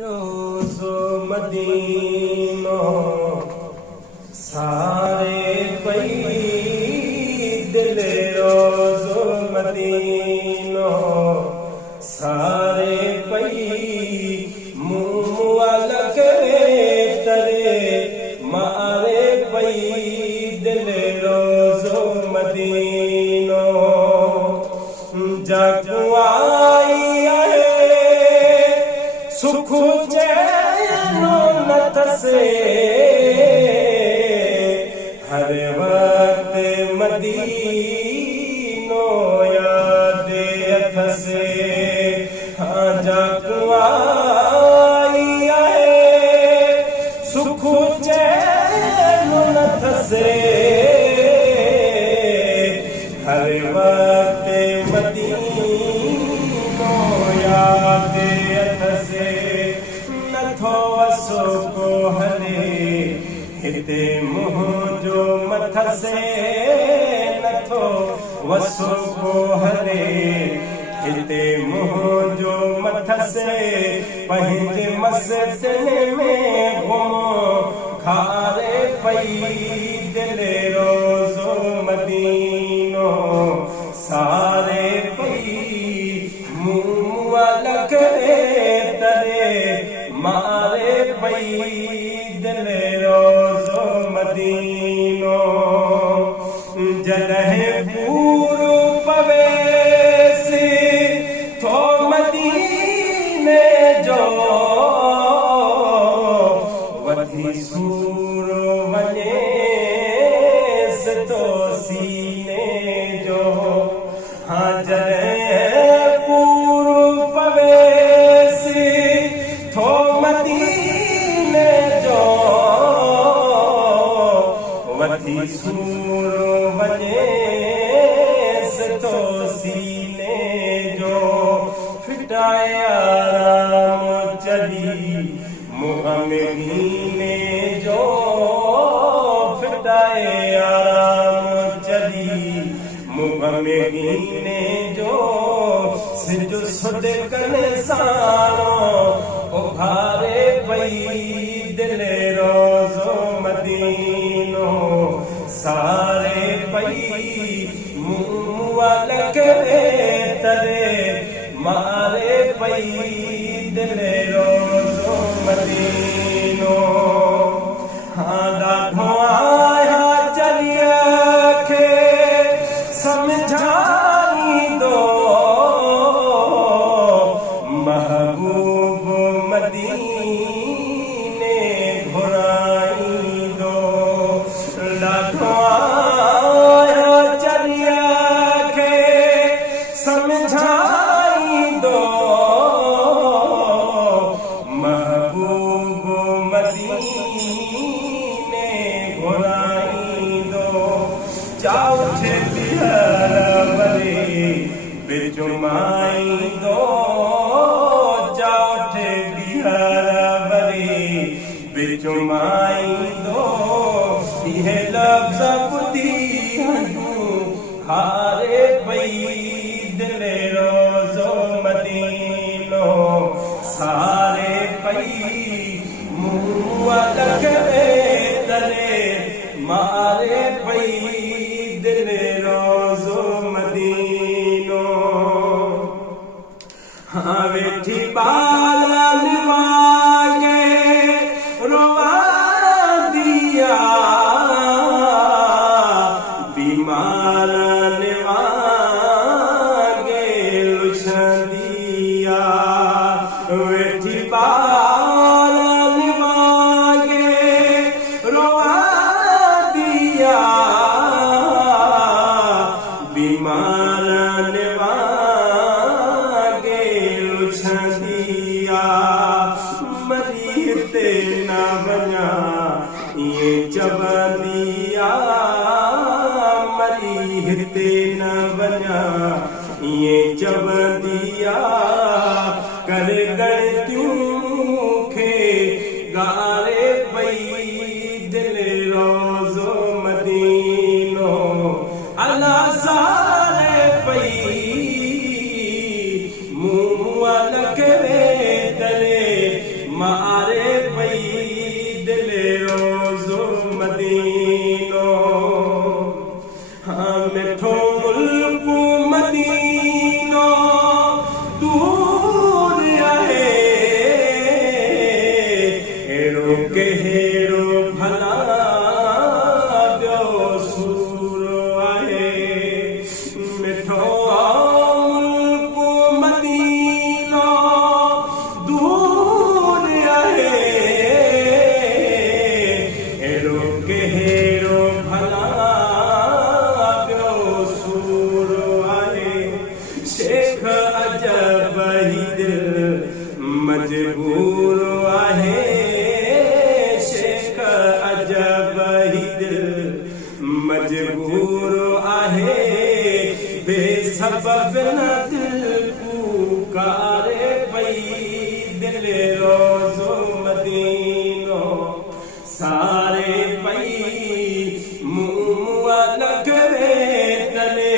रोज़ो मदीनो सारे पई दिल रोज़ो मदीनो सारे पई मुआ लगे तरे मारे पई दिल रोज़ो मदीनो जगुआई सुख चैनो नत से हर वक्त मदीनो याद अथ से हाँ जगुआई सुख चैनो नत से हर वक्त मदीनो याद अथ से नथो वसो को हले हिते मुंहिंजो मथ से नथो वसो को हले हिते मुंहिंजो मथ से पंहिंजे मस्जिद में घुमो खारे पई दिल रोज़ो मदीनो सारे पई मुआ लगे तरे मारे पई दिल रोज़ो मदीनो जॾहिं पूरो पवे से थो मदीने जो वधी सूरो वञे तो सीने जो हाँ जॾहिं पूरो पवे से थो मदीने जो वधी सूरो वञे तो सीने जो फिटाए आराम चली मुँह में हीने जो फिटाए आराम चली मुँह में हीने जो सिज सुॾकण साणो उभारे पई दिल रोज़ो मदीनो सारे पई मुआ लगे तरे मारे पई दिल रोज़ो मदीनो हाँ ॾाढो आया चलिया खे समझाईंदो महबूब मदीने घुराईंदो ॾाढो आया चलिया खे समझाईंदो महबूब मदीने घुराईंदो चाउ छे बिहर वरी बिजुमाईंदो चाउ छे बिहर वरी बिजुमाईंदो इहे लफ़्ज़ ॿुधी हंजूं हारे पई दिल रोज़ो मदीनो सारे पई मुआ लगे तरे मारे पई दिल रोज़ो मदीनो हाँ वेठी बालन वागे रोवा दिया बीमारन वागे लुछंदिया वेठी बालन वागे रोवा दिया बीमारन वागे लुछंदिया मरी हिते न वञा इएं चवंदिया मरी हिते न वञा इएं चवंदिया करे गणतियूं खे ॻारे पई दिल रोज़ो मदीनो अला सारे पई मुआ लगे तरे मारे पई दिले रोज़ो मदीनो हाँ मिठो मुल्क मदीनो दूर आहे हेड़ो के हेड़ो भला ॿियो सूर आहे मिठो मुल्क मदीनो दूर आहे हेड़ो के हेड़ो भला ॿियो सूर आहे शेख अजब ही दिल मजबूर आहे शेख अजब ही दिल मजबूर आहे बेसबब न दिल पुकारे पई दिल रोज़ो मदीनो सारे पई मुआ न करे तले